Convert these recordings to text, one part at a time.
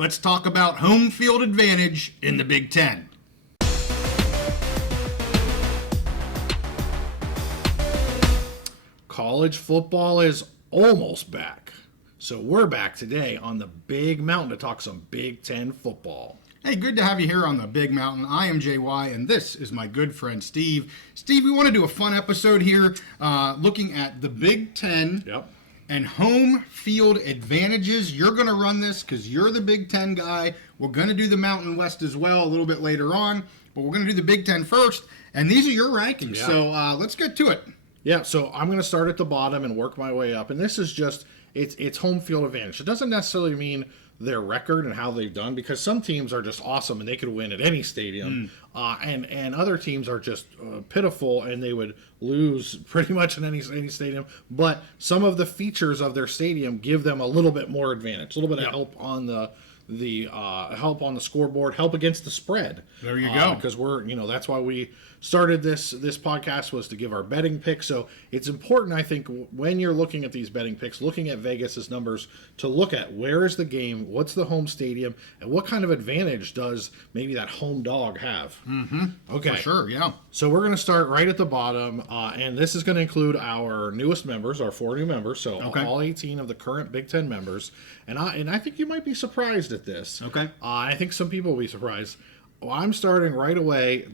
Let's talk about home field advantage in the Big Ten. College football is almost back. So we're back today on the Big Mountain to talk some Big Ten football. Hey, good to have you here on the Big Mountain. I am JY, and this is my good friend Steve. Steve, we want to do a fun episode here looking at the Big Ten and home field advantages. You're going to run this because you're the Big Ten guy. We're going to do the Mountain West as well a little bit later on, but we're going to do the Big Ten first, and these are your rankings. Yeah. So let's get to it. Yeah, so I'm going to start at the bottom and work my way up. And this is just, it's home field advantage. It doesn't necessarily mean their record and how they've done, because some teams are just awesome and they could win at any stadium. And other teams are just pitiful and they would lose pretty much in any stadium. But some of the features of their stadium give them a little bit more advantage, a little bit of help on the help on the scoreboard, help against the spread. There you go. Because that's why we started this podcast, was to give our betting picks. So it's important, I think, when you're looking at these betting picks, looking at Vegas's numbers, to look at where is the game, what's the home stadium, and what kind of advantage does maybe that home dog have. Okay. For sure, yeah. So we're going to start right at the bottom, and this is going to include our newest members, our 4 new members, so all 18 of the current Big Ten members. And I think you might be surprised at this. Okay. I think some people will be surprised. Well, I'm starting right away,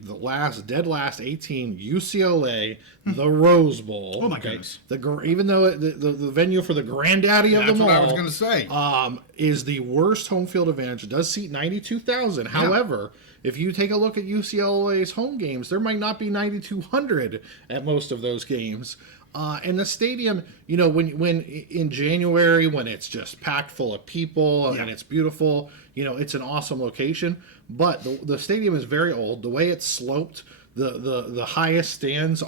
dead last 18, UCLA, the Rose Bowl. Oh, my goodness. Even though the venue for the granddaddy of them all. That's what I was going to say. Is the worst home field advantage. It does seat 92,000. Yeah. However, if you take a look at UCLA's home games, there might not be 9,200 at most of those games. And the stadium, when in January, when it's just packed full of people and it's beautiful, it's an awesome location. But the stadium is very old. The way it's sloped, the highest stands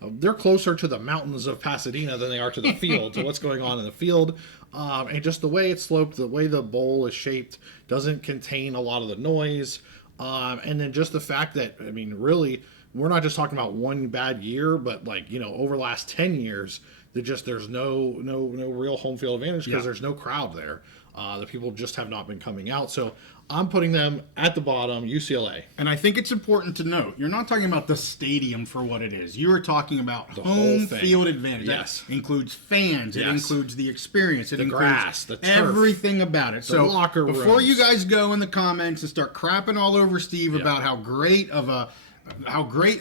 they're closer to the mountains of Pasadena than they are to the field, to what's going on in the field. And just the way it's sloped, the way the bowl is shaped, doesn't contain a lot of the noise. And then just the fact that, really, we're not just talking about one bad year, but over the last 10 years, there's no real home field advantage because there's no crowd there. The people just have not been coming out. So I'm putting them at the bottom, UCLA. And I think it's important to note, you're not talking about the stadium for what it is. You are talking about the home field advantage. Yes. That includes fans. It includes the experience. It includes grass, the turf, everything about it. The locker rooms. Before you guys go in the comments and start crapping all over Steve about how great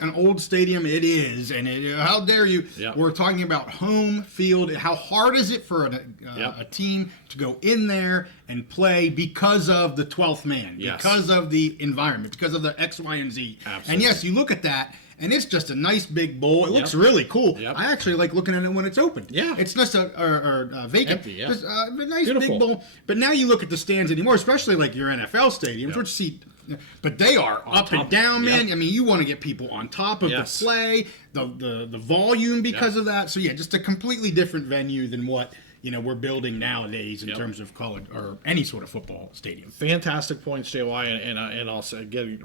an old stadium it is, and how dare you? We're talking about home field. How hard is it for a team to go in there and play because of the 12th man, because of the environment, because of the X, Y, and Z? Absolutely. And yes, you look at that, and it's just a nice big bowl. It looks really cool. I actually like looking at it when it's open. It's just a vacant. Empty, just a nice beautiful big bowl. But now you look at the stands anymore, especially like your NFL stadiums, which seat. But they are up and down, man. You want to get people on top of the play, the volume because of that. So just a completely different venue than what we're building nowadays in terms of college or any sort of football stadium. Fantastic points, JY, and I'll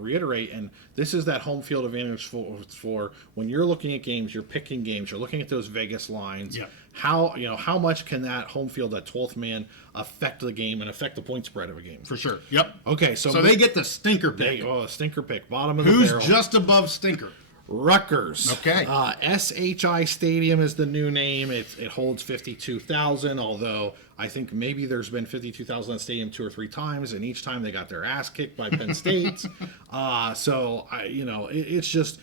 reiterate. And this is that home field advantage for when you're looking at games, you're picking games, you're looking at those Vegas lines. How much can that home field, that 12th man, affect the game and affect the point spread of a game? For sure. Okay, so they get the stinker pick. Stinker pick, bottom of the barrel. Who's just above stinker? Rutgers. Okay. SHI Stadium is the new name. It holds 52,000, although I think maybe there's been 52,000 in the stadium 2 or 3 times, and each time they got their ass kicked by Penn State. It's just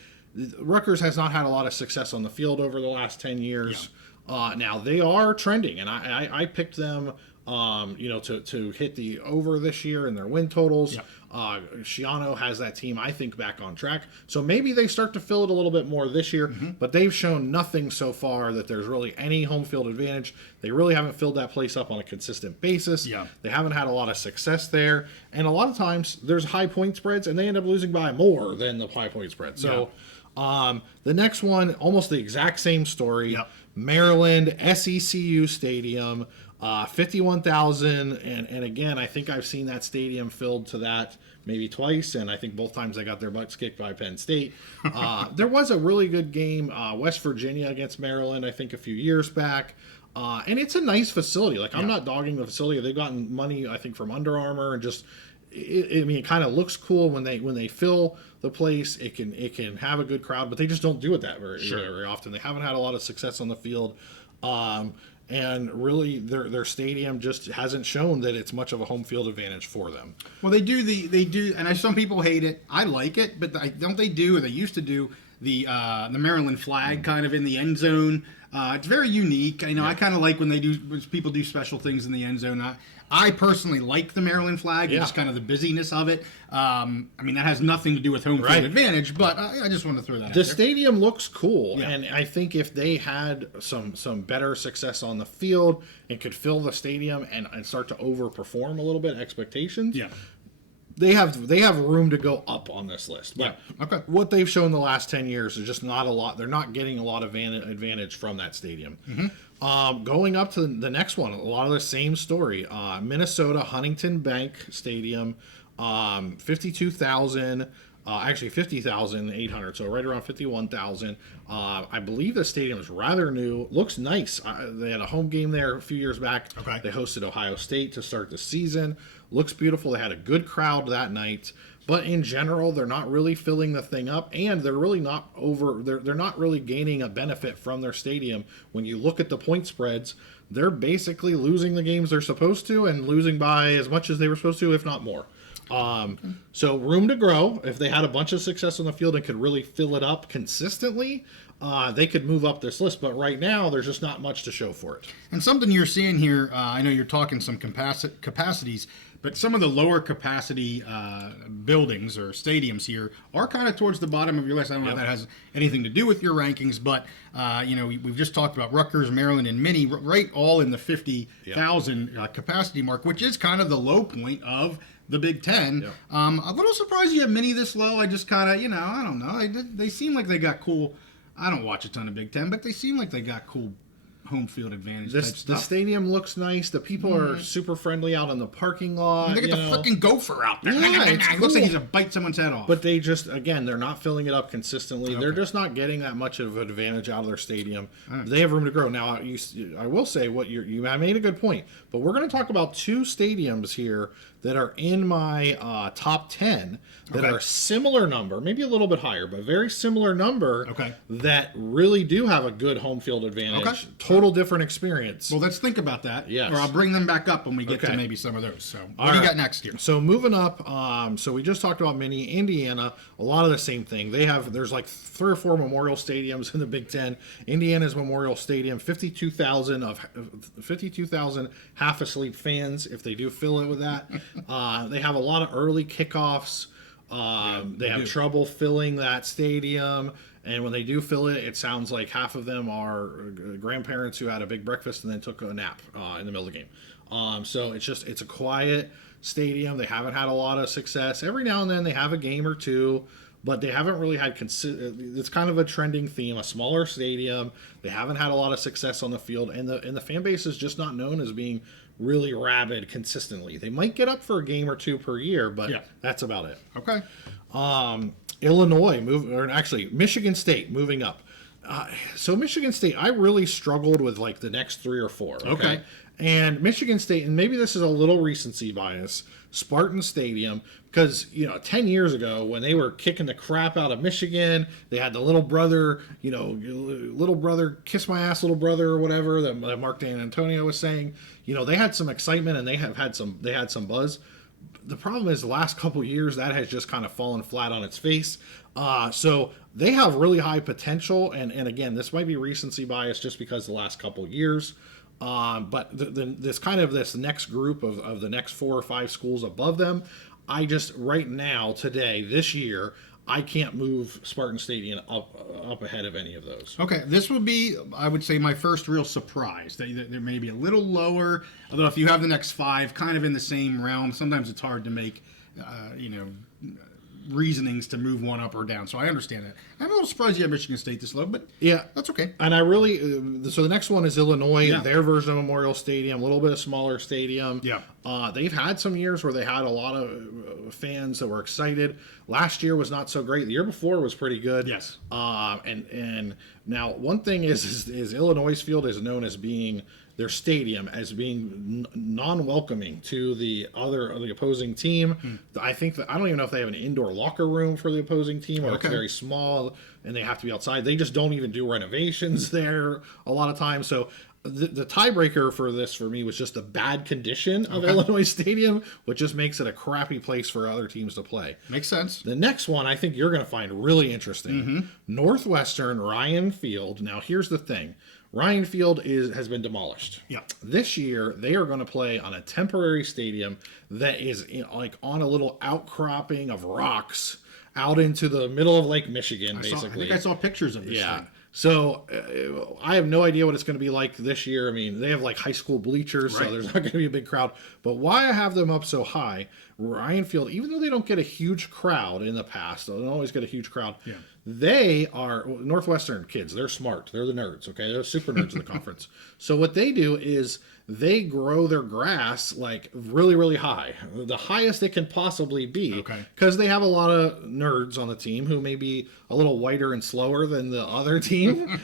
Rutgers has not had a lot of success on the field over the last 10 years. Now they are trending, and I picked them, to hit the over this year in their win totals. Schiano has that team, I think, back on track. So maybe they start to fill it a little bit more this year, but they've shown nothing so far that there's really any home field advantage. They really haven't filled that place up on a consistent basis. They haven't had a lot of success there. And a lot of times there's high point spreads, and they end up losing by more than the high point spread. So the next one, almost the exact same story. Maryland, SECU Stadium. 51,000, and again, I think I've seen that stadium filled to that maybe twice, and I think both times they got their butts kicked by Penn State. There was a really good game, West Virginia against Maryland, I think a few years back. And it's a nice facility. Like, I'm not dogging the facility. They've gotten money, I think, from Under Armour, and just, it kind of looks cool when they fill the place. It can have a good crowd, but they just don't do it that very often. They haven't had a lot of success on the field. And really, their stadium just hasn't shown that it's much of a home field advantage for them. Well, they do, and some people hate it. I like it, but they used to do the Maryland flag kind of in the end zone. It's very unique. I kind of like when people do special things in the end zone. I personally like the Maryland flag, just kind of the busyness of it. That has nothing to do with home field advantage, but I just want to throw that out there. The stadium looks cool, and I think if they had some better success on the field and could fill the stadium and start to overperform a little bit expectations, they have room to go up on this list. But what they've shown the last 10 years is just not a lot. They're not getting a lot of advantage from that stadium. Going up to the next one, a lot of the same story. Minnesota Huntington Bank Stadium, 52,000. Actually 50,800, so right around 51,000. I believe the stadium is rather new. Looks nice. They had a home game there a few years back. They hosted Ohio State to start the season. Looks beautiful. They had a good crowd that night. But in general, they're not really filling the thing up, and they're really not they're not really gaining a benefit from their stadium. When you look at the point spreads, they're basically losing the games they're supposed to and losing by as much as they were supposed to, if not more. So room to grow. If they had a bunch of success on the field and could really fill it up consistently, they could move up this list. But right now, there's just not much to show for it. And something you're seeing here, I know you're talking some capacities, but some of the lower capacity buildings or stadiums here are kind of towards the bottom of your list. I don't know if that has anything to do with your rankings, but we've just talked about Rutgers, Maryland, and Mini, right all in the 50,000 capacity mark, which is kind of the low point of the Big Ten. I'm a little surprised you have Mini this low. I just kind of, I don't know. They seem like they got cool. I don't watch a ton of Big Ten, but they seem like they got cool home field advantage type stuff. The stadium looks nice. The people are super friendly out in the parking lot. They get the fucking gopher out there. It looks like he's going to bite someone's head off. But they just, again, they're not filling it up consistently. They're just not getting that much of an advantage out of their stadium. They have room to grow. Now, I will say you made a good point, but we're going to talk about two stadiums here that are in my top 10 that are a similar number, maybe a little bit higher, but very similar number that really do have a good home field advantage. Total different experience. Well, let's think about that. Yes. Or I'll bring them back up when we get to maybe some of those. So what do you got next here? So moving up, so we just talked about Mini. Indiana, a lot of the same thing. There's like 3 or 4 memorial stadiums in the Big Ten. Indiana's Memorial Stadium, 52,000 half asleep fans if they do fill it with that. They have a lot of early kickoffs. They have trouble filling that stadium, and when they do fill it, it sounds like half of them are grandparents who had a big breakfast and then took a nap in the middle of the game. So it's a quiet stadium. They haven't had a lot of success. Every now and then they have a game or two, but they haven't really had it's kind of a trending theme, a smaller stadium. They haven't had a lot of success on the field, and the fan base is just not known as being really rabid consistently. They might get up for a game or two per year, but that's about it. Okay. Illinois, Michigan State moving up. So Michigan State, I really struggled with like the next 3 or 4. Okay. And Michigan State, and maybe this is a little recency bias, Spartan Stadium, because 10 years ago when they were kicking the crap out of Michigan, they had the little brother, little brother kiss my ass, little brother, or whatever that Mark D'Antonio was saying. They had some excitement and they had some buzz. The problem is the last couple of years that has just kind of fallen flat on its face. So they have really high potential, and again, this might be recency bias just because the last couple of years. But this next group of the next 4 or 5 schools above them, I just right now, today, this year, I can't move Spartan Stadium up ahead of any of those. Okay, this would be, I would say, my first real surprise. That there may be a little lower, although if you have the next 5 kind of in the same realm, sometimes it's hard to make, reasonings to move one up or down. So I understand that. I'm a little surprised you have Michigan State this low, but that's okay. And I really, so the next one is Illinois, their version of Memorial Stadium, a little bit of smaller stadium. They've had some years where they had a lot of fans that were excited. Last year was not so great. The year before was pretty good. Yes. And now one thing is Illinois' field is known as being their stadium as being non-welcoming to the opposing team. I think that I don't even know if they have an indoor locker room for the opposing team, or it's very small and they have to be outside. They just don't even do renovations there a lot of times. So the tiebreaker for this for me was just the bad condition of Illinois Stadium, which just makes it a crappy place for other teams to play. Makes sense. The next one I think you're going to find really interesting. Northwestern Ryan Field. Now here's the thing. Ryan Field has been demolished. Yeah. This year they are going to play on a temporary stadium that is like on a little outcropping of rocks out into the middle of Lake Michigan, basically. I think I saw pictures of this thing. So I have no idea what it's going to be like this year. I mean, they have like high school bleachers, so there's not going to be a big crowd. But why I have them up so high, Ryan Field, even though they don't get a huge crowd in the past, they don't always get a huge crowd. Yeah. They are Northwestern kids. They're smart. They're the nerds. Okay, they're super nerds in the conference. So what they do is they grow their grass like really, really high, the highest it can possibly be. Okay. Because they have a lot of nerds on the team who may be a little whiter and slower than the other team.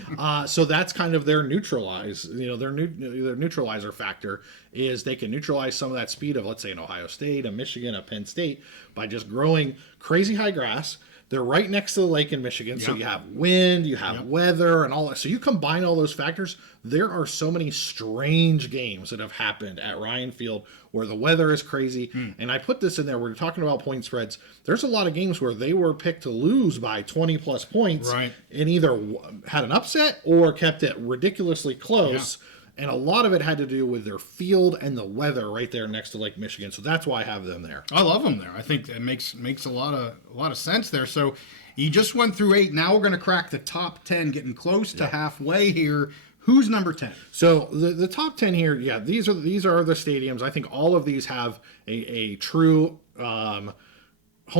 So that's kind of their neutralize. Their neutralizer factor is they can neutralize some of that speed of, let's say, an Ohio State, a Michigan, a Penn State by just growing crazy high grass. They're right next to the lake in Michigan, so you have wind, you have weather, and all that. So you combine all those factors, there are so many strange games that have happened at Ryan Field where the weather is crazy. And I put this in there, we're talking about point spreads. There's a lot of games where they were picked to lose by 20-plus points and either had an upset or kept it ridiculously close. Yeah. And a lot of it had to do with their field and the weather right there next to Lake Michigan. So that's why I have them there. I love them there. I think it makes a lot of sense there. So you just went through 8. Now we're going to crack the top 10, getting close to halfway here. Who's number 10? So the top 10 here, these are the stadiums. I think all of these have a true home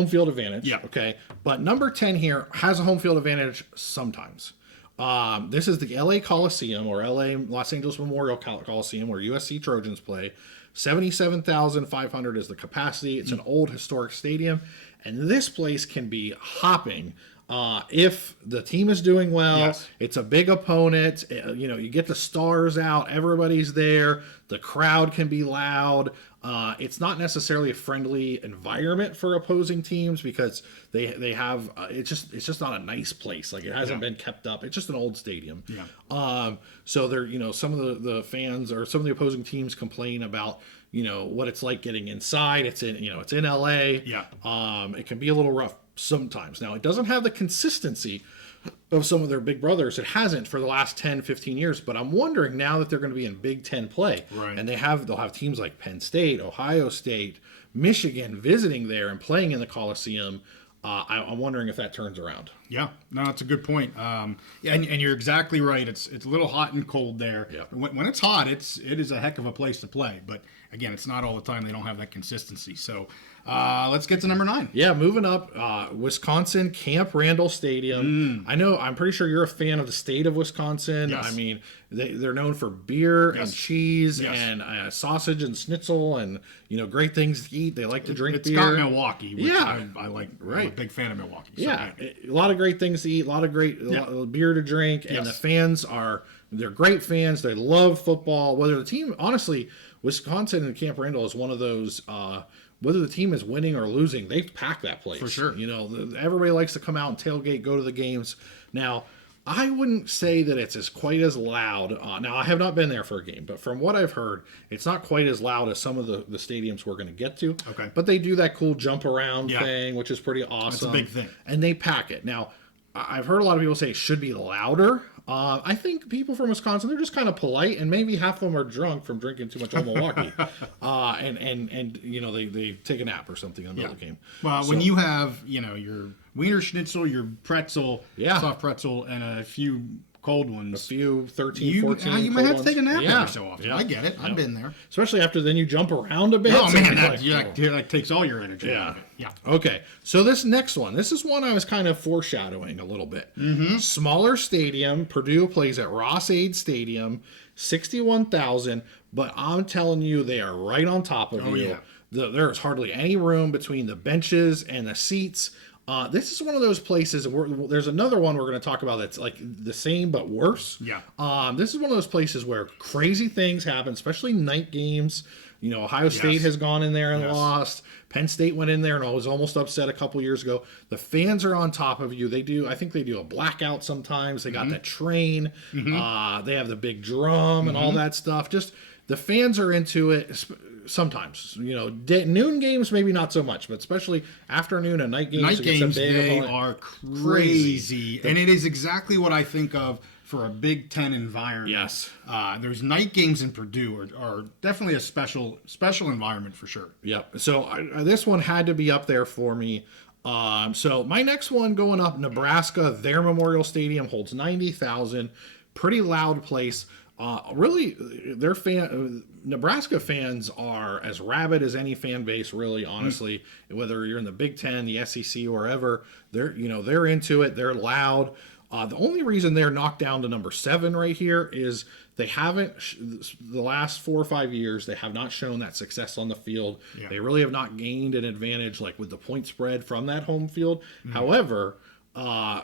field advantage. Yeah. Okay. But number 10 here has a home field advantage sometimes. This is the LA Coliseum, or Los Angeles Memorial Coliseum, where USC Trojans play. 77,500 is the capacity. It's an old historic stadium, and this place can be hopping. If the team is doing well, it's a big opponent. You get the stars out. Everybody's there. The crowd can be loud. It's not necessarily a friendly environment for opposing teams because they have it's just not a nice place. Like, it hasn't been kept up. It's just an old stadium. Yeah. So there, some of the fans or some of the opposing teams complain about what it's like getting inside. It's in LA. Yeah. It can be a little rough sometimes. Now, it doesn't have the consistency of some of their big brothers. It hasn't for the last 10, 15 years, but I'm wondering now that they're going to be in Big Ten play, and they'll have teams like Penn State, Ohio State, Michigan visiting there and playing in the Coliseum. I'm wondering if that turns around. Yeah, no, that's a good point. And you're exactly right. It's a little hot and cold there. Yeah. When it's hot, it is a heck of a place to play. But again, it's not all the time. They don't have that consistency. So let's get to number 9. Yeah, moving up, Wisconsin Camp Randall Stadium. I'm pretty sure you're a fan of the state of Wisconsin. Yes. I mean, they're known for beer and cheese and sausage and schnitzel and great things to eat. They like to drink beer. It's got Milwaukee, which I like. Right. I'm a big fan of Milwaukee. So a lot of great things to eat, a lot of great beer to drink, and the fans they're great fans. They love football. Whether the team, honestly, Wisconsin and Camp Randall is one of those. Whether the team is winning or losing, they pack that place. For sure. Everybody likes to come out and tailgate, go to the games. Now, I wouldn't say that it's quite as loud. Now, I have not been there for a game, but from what I've heard, it's not quite as loud as some of the stadiums we're going to get to. Okay. But they do that cool jump around thing, which is pretty awesome. That's a big thing. And they pack it. Now, I've heard a lot of people say it should be louder. I think people from Wisconsin, they're just kind of polite, and maybe half of them are drunk from drinking too much Old Milwaukee. And they take a nap or something in the middle of the game. Well, when you have, your Wiener Schnitzel, your pretzel, soft pretzel, and a few cold ones. A few 13, 14 you might have to take a nap every so often. Yeah. I get it. I've been there. Especially after then you jump around a bit. Oh, man, that takes all your energy out of it. Yeah. Okay, so this next one, this is one I was kind of foreshadowing a little bit. Mm-hmm. Smaller stadium. Purdue plays at Ross-Ade Stadium, 61,000, but I'm telling you, they are right on top of you. Yeah. There's hardly any room between the benches and the seats. This is one of those places. There's another one we're going to talk about that's like the same but worse. Yeah. This is one of those places where crazy things happen, especially night games. Ohio State has gone in there and lost. Penn State went in there and was almost upset a couple years ago. The fans are on top of you. I think they do a blackout sometimes. They got that train. They have the big drum and all that stuff. Just the fans are into it. Sometimes, noon games maybe not so much, but especially afternoon and night games. They are crazy, and it is exactly what I think of for a Big Ten environment. Yes, those night games in Purdue are definitely a special environment for sure. Yep. So this one had to be up there for me. So my next one going up, Nebraska. Their Memorial Stadium holds 90,000. Pretty loud place. Really, Nebraska fans are as rabid as any fan base, really, honestly. Whether you're in the Big Ten, the SEC, or wherever, they're into it. They're loud. The only reason they're knocked down to number 7 right here is they haven't, the last 4 or 5 years, they have not shown that success on the field. Yeah. They really have not gained an advantage like with the point spread from that home field. However,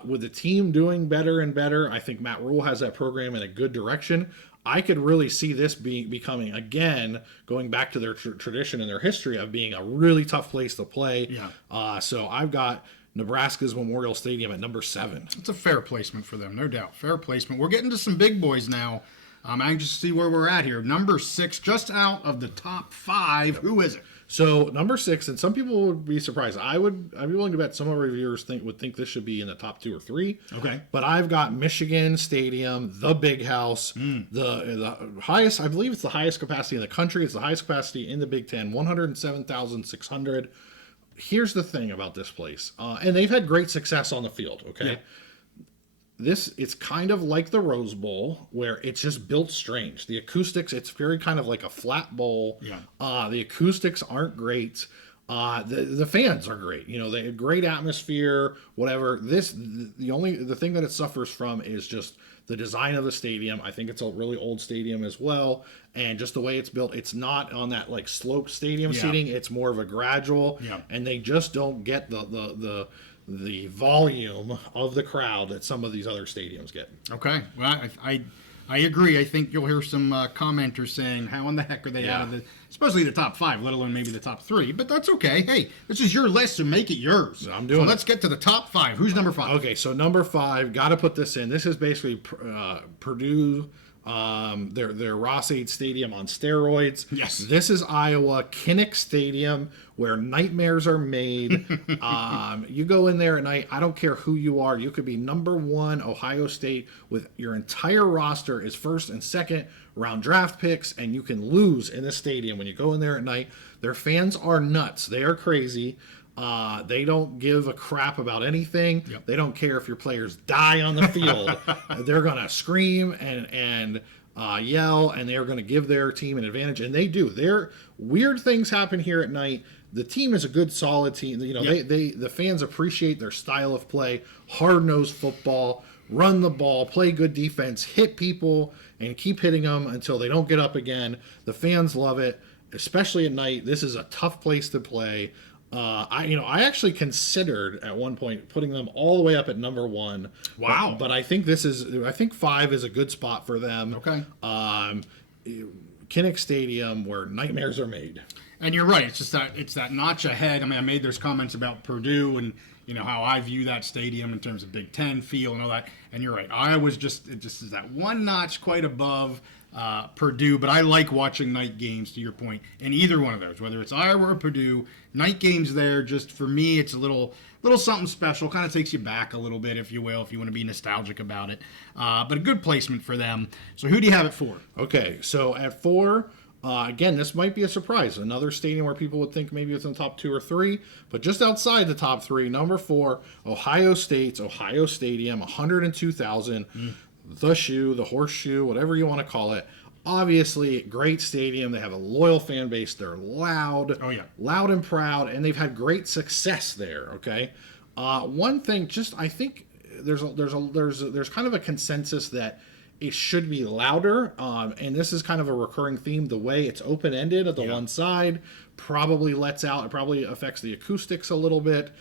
with the team doing better and better, I think Matt Rule has that program in a good direction. I could really see this becoming, again, going back to their tradition and their history of being a really tough place to play. Yeah. So I've got Nebraska's Memorial Stadium at number 7. It's a fair placement for them, no doubt. Fair placement. We're getting to some big boys now. I'm anxious to see where we're at here. Number 6, just out of the top 5. Who is it? So number 6, and some people would be surprised. I'd be willing to bet some of our reviewers would think this should be in the top 2 or 3. Okay. But I've got Michigan Stadium, the Big House, the highest. I believe it's the highest capacity in the country. It's the highest capacity in the Big Ten, 107,600. Here's the thing about this place, and they've had great success on the field. Okay. Yeah. It's kind of like the Rose Bowl, where it's just built strange. The acoustics, it's very kind of like a flat bowl. Yeah. The acoustics aren't great. The fans are great. They have great atmosphere, whatever. The thing that it suffers from is just the design of the stadium. I think it's a really old stadium as well. And just the way it's built, it's not on that like sloped stadium seating. It's more of a gradual. Yeah. And they just don't get the volume of the crowd that some of these other stadiums get. Okay. Well, I agree. I think you'll hear some commenters saying, how in the heck are they out of supposedly the top 5, let alone maybe the top 3, but that's okay. Hey, this is your list, so make it yours. I'm doing so let's get to the top 5. Who's number 5? Okay, so number 5, got to put this in. This is basically Purdue, their Ross-Ade Stadium on steroids. Yes. This is Iowa, Kinnick Stadium, where nightmares are made. You go in there at night, I don't care who you are. You could be number 1 Ohio State with your entire roster is first and second round draft picks, and you can lose in this stadium when you go in there at night. Their fans are nuts. They are crazy. They don't give a crap about anything. Yep. They don't care if your players die on the field. They're going to scream and yell, and they're going to give their team an advantage. And they do. Weird things happen here at night. The team is a good, solid team. The fans appreciate their style of play, hard-nosed football, run the ball, play good defense, hit people, and keep hitting them until they don't get up again. The fans love it, especially at night. This is a tough place to play. I actually considered at one point putting them all the way up at number 1. Wow! But I think 5 is a good spot for them. Okay. Kinnick Stadium, where nightmares are made. And you're right. It's that notch ahead. I mean, I made those comments about Purdue and how I view that stadium in terms of Big Ten feel and all that. And you're right. Iowa's just is that one notch quite above Purdue, but I like watching night games, to your point, in either one of those, whether it's Iowa or Purdue. Night games there, just for me, it's a little something special. Kind of takes you back a little bit, if you will, if you want to be nostalgic about it. But a good placement for them. So who do you have at 4? Okay, so at 4, again, this might be a surprise. Another stadium where people would think maybe it's in the top 2 or 3, but just outside the top 3, number 4, Ohio State's Ohio Stadium, 102,000. The Shoe, the Horseshoe, whatever you want to call it. Obviously, great stadium. They have a loyal fan base. They're loud, loud and proud, and they've had great success there. Okay, one thing, I think there's kind of a consensus that it should be louder, and this is kind of a recurring theme. The way it's open ended at the one side probably lets out. It probably affects the acoustics a little bit.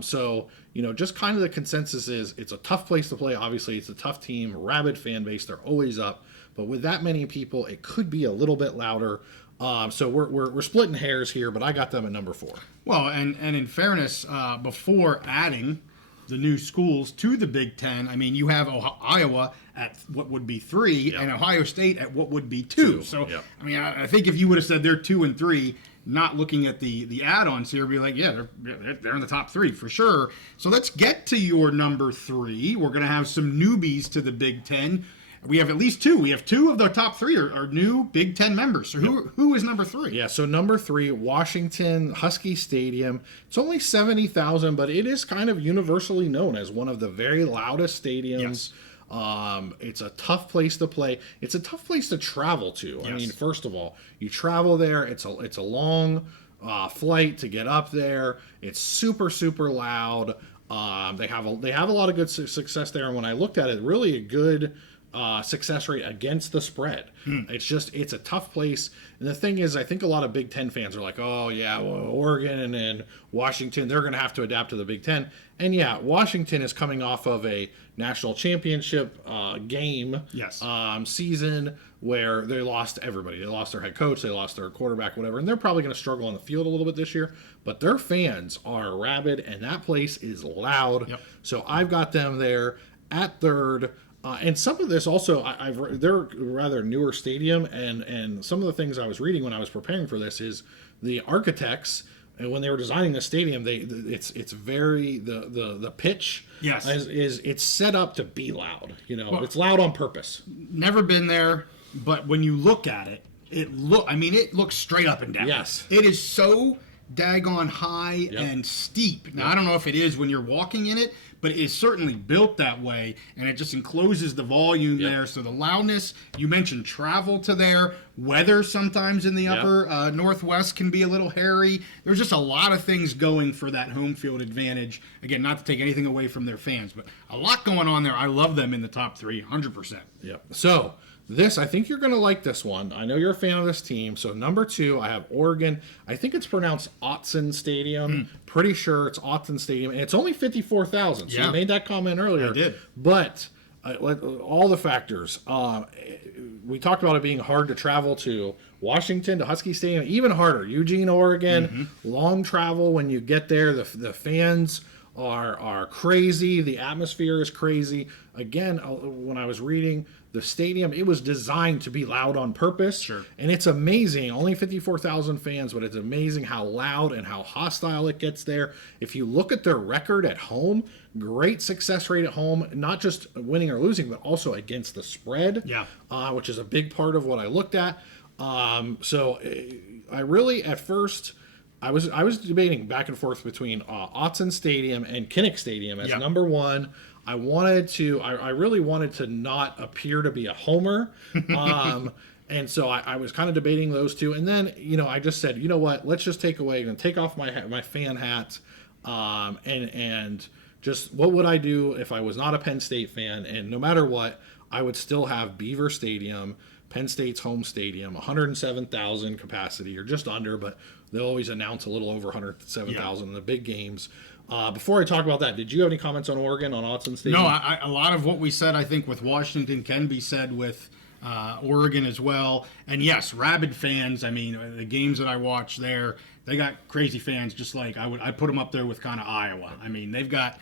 So, just kind of the consensus is it's a tough place to play. Obviously, it's a tough team, rabid fan base. They're always up. But with that many people, it could be a little bit louder. So we're splitting hairs here, but I got them at number 4. Well, and in fairness, before adding the new schools to the Big Ten, I mean, you have Iowa at what would be 3 and Ohio State at what would be 2. So, I mean, I think if you would have said they're 2 and 3, not looking at the add-ons here, be like, yeah, they're in the top 3 for sure. So let's get to your number 3. We're going to have some newbies to the Big Ten. We have at least 2. We have 2 of the top 3 are new Big Ten members. So who is number 3? Yeah, so number 3, Washington Husky Stadium. It's only 70,000, but it is kind of universally known as one of the very loudest stadiums. Yes. It's a tough place to play. It's a tough place to travel to. Yes. I mean, first of all, you travel there. It's a long flight to get up there. It's super, super loud. They have a lot of good success there. And when I looked at it, really a good success rate against the spread. It's a tough place. And the thing is, I think a lot of Big Ten fans are like, oh yeah, well, Oregon and Washington, they're going to have to adapt to the Big Ten. And yeah, Washington is coming off of a national championship game season where they lost everybody. They lost their head coach, they lost their quarterback, whatever. And they're probably going to struggle on the field a little bit this year. But their fans are rabid, and that place is loud. Yep. So I've got them there at 3rd. And some of this also, they're a rather newer stadium, and some of the things I was reading when I was preparing for this is the architects, and when they were designing the stadium, it's very the pitch is it's set up to be loud. It's loud on purpose. Never been there, but when you look at it, it looks straight up and down. Yes, it is so daggone high and steep. Now I don't know if it is when you're walking in it, but it is certainly built that way, and it just encloses the volume there. So the loudness, you mentioned travel to there, weather sometimes in the upper northwest can be a little hairy. There's just a lot of things going for that home field advantage. Again, not to take anything away from their fans, but a lot going on there. I love them in the top 3, 100%. Yep. So I think you're going to like this one. I know you're a fan of this team. So number 2, I have Oregon. I think it's pronounced Autzen Stadium. Pretty sure it's Autzen Stadium. And it's only 54,000. So you made that comment earlier. I did. But all the factors. We talked about it being hard to travel to. Washington to Husky Stadium, even harder. Eugene, Oregon, long travel when you get there. The fans are crazy. The atmosphere is crazy. Again, when I was reading the stadium, it was designed to be loud on purpose. Sure. And it's amazing. Only 54,000 fans, but it's amazing how loud and how hostile it gets there. If you look at their record at home, great success rate at home, not just winning or losing, but also against the spread, which is a big part of what I looked at. So I really, at first, I was debating back and forth between Autzen Stadium and Kinnick Stadium as number 1. I really wanted to not appear to be a homer. And so I was kind of debating those two. And then, I just said, you know what, let's just take off my fan hat. And just what would I do if I was not a Penn State fan? And no matter what, I would still have Beaver Stadium, Penn State's home stadium, 107,000 capacity, or just under, but they'll always announce a little over 107,000 in the big games. Before I talk about that, did you have any comments on Oregon, on Autzen Stadium? No, a lot of what we said, I think, with Washington can be said with Oregon as well. And yes, rabid fans. I mean, the games that I watch there, they got crazy fans. Just like I'd put them up there with kind of Iowa. I mean, they got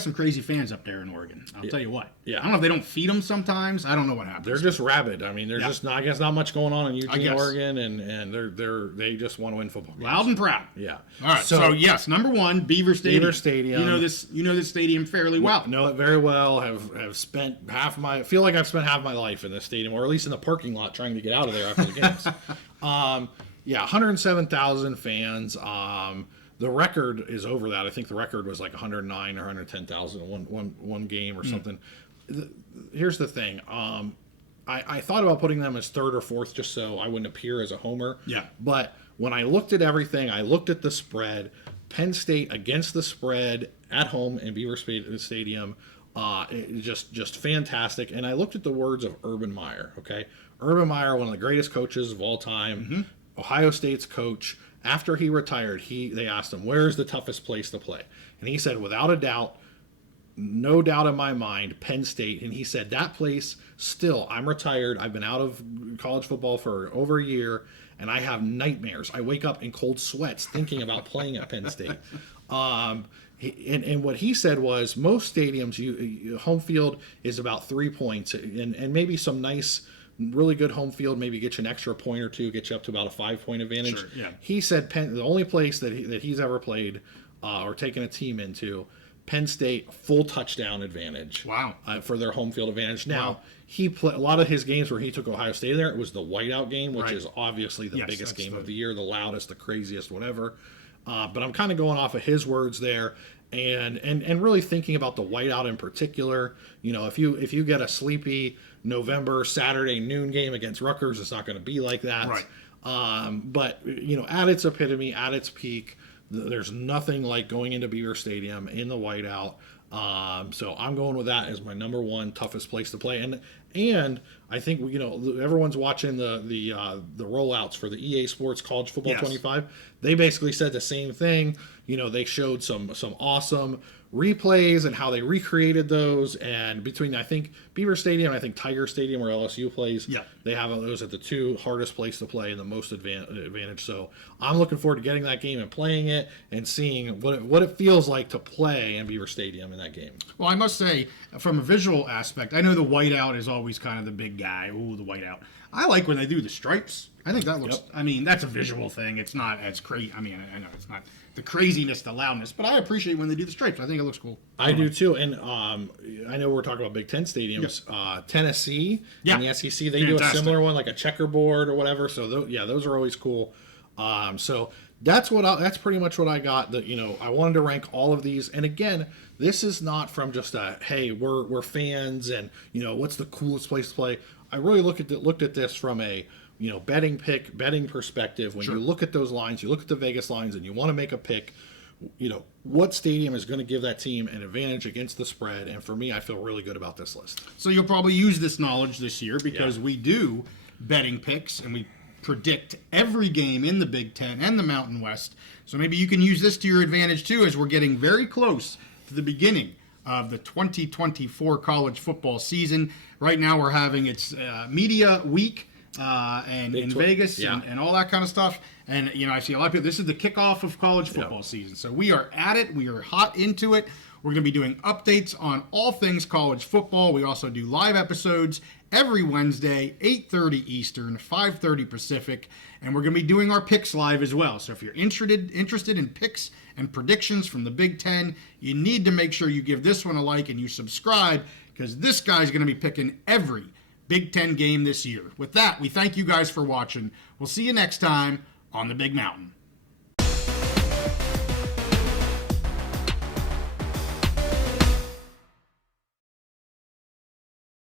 some crazy fans up there in Oregon. I'll tell you what. Yeah. I don't know if they don't feed them sometimes. I don't know what happens. They're just rabid. I mean, there's just not, I guess, not much going on in Eugene, Oregon, and they just want to win football games. Loud and proud. Yeah. All right. So yes, number 1, Beaver Stadium. Beaver Stadium. You know this stadium fairly well. Know it very well. Have spent I feel like I've spent half my life in this stadium, or at least in the parking lot, trying to get out of there after the games. 107,000 fans. The record is over that. I think the record was like 109 or 110,000 one game or something. Here's the thing. I thought about putting them as 3rd or 4th just so I wouldn't appear as a homer. Yeah. But when I looked at everything, I looked at the spread. Penn State against the spread at home in Beaver Stadium, just fantastic. And I looked at the words of Urban Meyer. Okay, Urban Meyer, one of the greatest coaches of all time, Ohio State's coach. after he retired, they asked him, where's the toughest place to play? And he said, without a doubt, no doubt in my mind, Penn State. And he said, that place, still, I'm retired. I've been out of college football for over a year, and I have nightmares. I wake up in cold sweats thinking about playing at Penn State. And what he said was, most stadiums, home field is about 3 points, and maybe some nice, really good home field maybe get you an extra point or two, get you up to about a 5-point advantage. Sure, yeah. He said the only place that he's ever played or taken a team into, Penn State, full touchdown advantage. Wow. For their home field advantage. Now, Wow. he played a lot of his games where he took Ohio State there. It was the whiteout game, which Right. is obviously the Yes, biggest that's game the- of the year, the loudest, the craziest, whatever. But I'm kind of going off of his words there, and really thinking about the whiteout in particular. You know, if you get a sleepy November Saturday noon game against Rutgers, it's not going to be like that. Right. But you know, at its epitome, at its peak, there's nothing like going into Beaver Stadium in the whiteout. So I'm going with that as my number one toughest place to play, and I think, you know, everyone's watching the rollouts for the EA Sports College Football Yes. 25. They basically said the same thing. You know, they showed some awesome replays and how they recreated those, and between, I think, Beaver Stadium, I think Tiger Stadium where LSU plays, Yeah. they have those at the two hardest place to play and the most advantage. So I'm looking forward to getting that game and playing it and seeing what it feels like to play in Beaver Stadium in that game. Well, I must say, from a visual aspect, I know the whiteout is always kind of the big guy. Ooh, the whiteout. I like when they do the stripes. I think that looks. Yep. I mean, that's a visual thing. It's not as crazy. I mean, I know it's not the craziness, the loudness, but I appreciate when they do the stripes. I think it looks cool. I do too, and I know we're talking about Big Ten stadiums. Tennessee and the SEC, they do a Fantastic. similar one, like a checkerboard or whatever. So those are always cool. So that's that's pretty much what I got. That, you know, I wanted to rank all of these, and again, this is not from just a hey, we're fans, and you know, what's the coolest place to play. I really looked at this from a, you know, betting perspective. When you look at those lines, you look at the Vegas lines, and you want to make a pick. You know, what stadium is going to give that team an advantage against the spread? And for me, I feel really good about this list. So you'll probably use this knowledge this year because Yeah. we do betting picks and we predict every game in the Big Ten and the Mountain West. So maybe you can use this to your advantage too, as we're getting very close to the beginning of the 2024 college football season. Right now we're having its media week and in Vegas Yeah. and all that kind of stuff. And, you know, I see a lot of people, this is the kickoff of college football season. So we are at it. We are hot into it. We're going to be doing updates on all things college football. We also do live episodes every Wednesday, 8:30 Eastern, 5:30 Pacific. And we're going to be doing our picks live as well. So if you're interested in picks and predictions from the Big Ten, you need to make sure you give this one a like and you subscribe, because this guy's going to be picking every Big Ten game this year. With that, we thank you guys for watching. We'll see you next time on the Big Mountain.